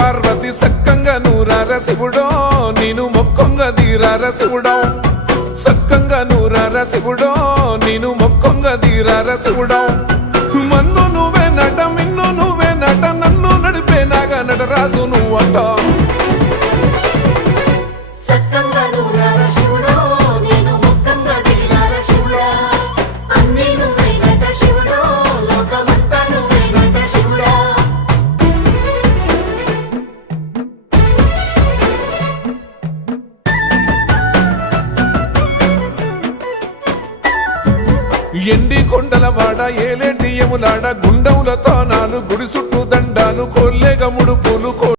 పార్వతి సక్కంగా నూరార శివుడో నేను మొక్కొంగ దీరార శివుడో సక్కంగా నూరార శివుడో నేను మొక్కొంగ దీరార శివుడో మన్ను నువ్వే నట మిన్ను నువ్వే నట నన్ను నడిపే నాగ నటరాజు నువ్వట ఎండి కొండల వాడ ఏలేటి యములాడ గుండములతో నాలు గుడి చుట్టూ